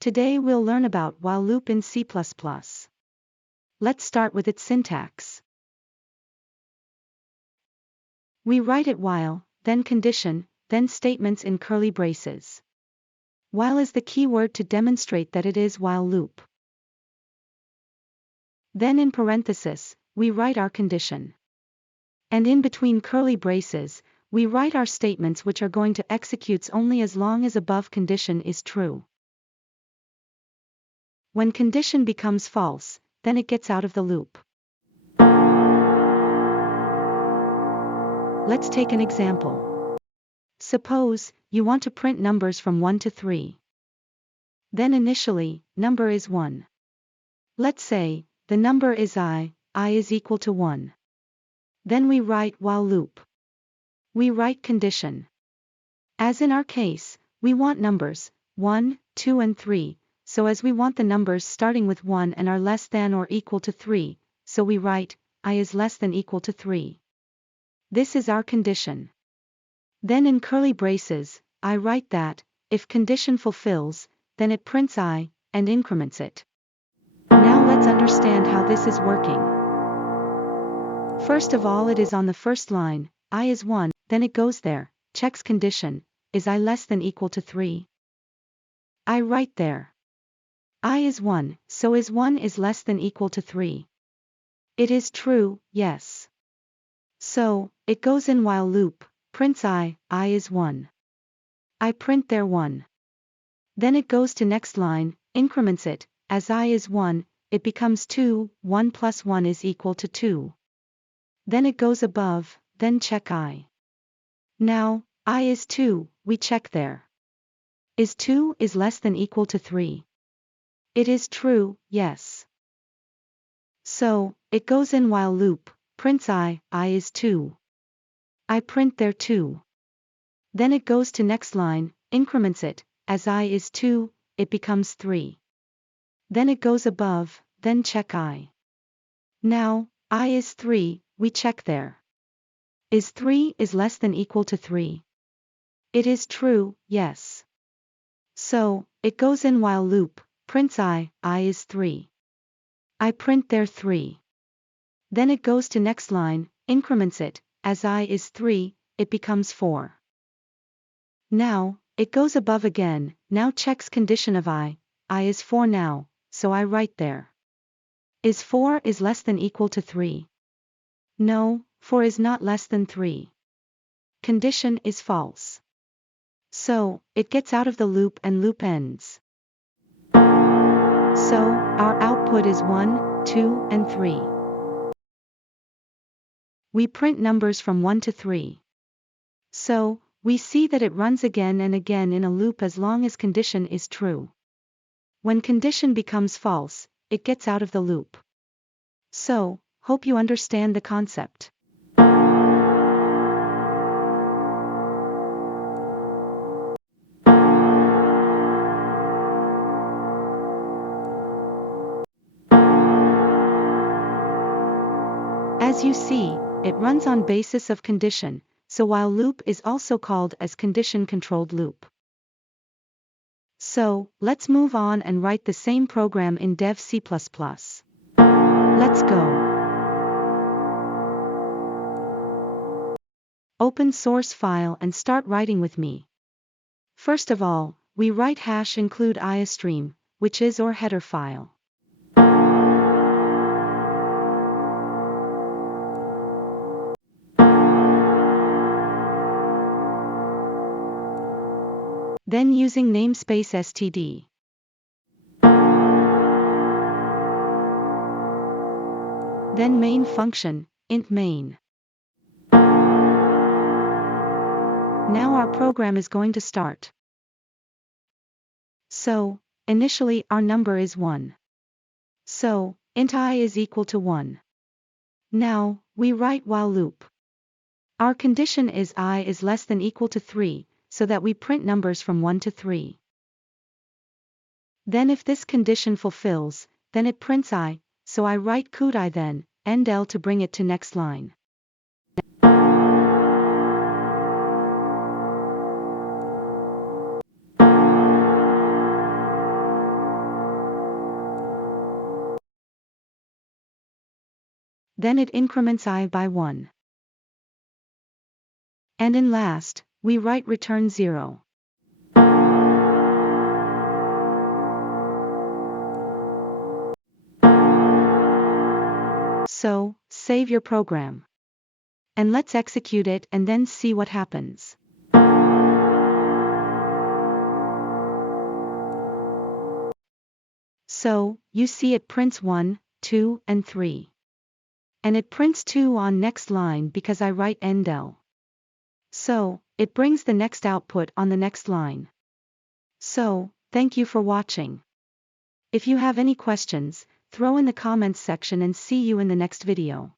Today we'll learn about while loop in C++. Let's start with its syntax. We write it while, then condition, then statements in curly braces. While is the keyword to demonstrate that it is while loop. Then in parenthesis, we write our condition. And in between curly braces, we write our statements which are going to execute only as long as above condition is true. When condition becomes false, then it gets out of the loop. Let's take an example. Suppose, you want to print numbers from 1 to 3. Then initially, number is 1. Let's say, the number is I is equal to 1. Then we write while loop. We write condition. As in our case, we want numbers, 1, 2 and 3, so as we want the numbers starting with 1 and are less than or equal to 3, so we write, I is less than equal to 3. This is our condition. Then in curly braces, I write that, if condition fulfills, then it prints I, and increments it. Now let's understand how this is working. First of all, it is on the first line, I is 1, then it goes there, checks condition, is I less than equal to 3? I write there. I is 1, so is 1 is less than equal to 3. It is true, yes. So, it goes in while loop, prints I is 1. I print there 1. Then it goes to next line, increments it, as I is 1, it becomes 2, 1 plus 1 is equal to 2. Then it goes above, then check I. Now, I is 2, we check there. Is 2 is less than equal to 3? It is true, yes. So, it goes in while loop, prints I is 2. I print there 2. Then it goes to next line, increments it, as I is 2, it becomes 3. Then it goes above, then check I. Now, I is 3, we check there. Is 3 is less than equal to 3? It is true, yes. So, it goes in while loop, prints I is 3. I print there 3. Then it goes to next line, increments it, as I is 3, it becomes 4. Now, it goes above again, now checks condition of I is 4 now, so I write there. Is 4 is less than equal to 3? No, 4 is not less than 3. Condition is false. So, it gets out of the loop and loop ends. So, our output is 1, 2, and 3. We print numbers from 1 to 3. So, we see that it runs again and again in a loop as long as condition is true. When condition becomes false, it gets out of the loop. So, hope you understand the concept. As you see, it runs on basis of condition, so while loop is also called as condition-controlled loop. So, let's move on and write the same program in Dev C++. Let's go. Open source file and start writing with me. First of all, we write #include iostream, which is our header file. Then using namespace std. Then main function, int main. Now our program is going to start. So, initially our number is 1. So, int I is equal to 1. Now, we write while loop. Our condition is I is less than equal to 3, so that we print numbers from 1 to 3. Then if this condition fulfills, then it prints I, so I write could I then, end L to bring it to next line. then it increments I by 1. And in last, we write return 0. So, save your program. And let's execute it and then see what happens. So, you see it prints 1, 2, and 3. And it prints 2 on next line because I write endl. So, it brings the next output on the next line. So, thank you for watching. If you have any questions, throw in the comments section and see you in the next video.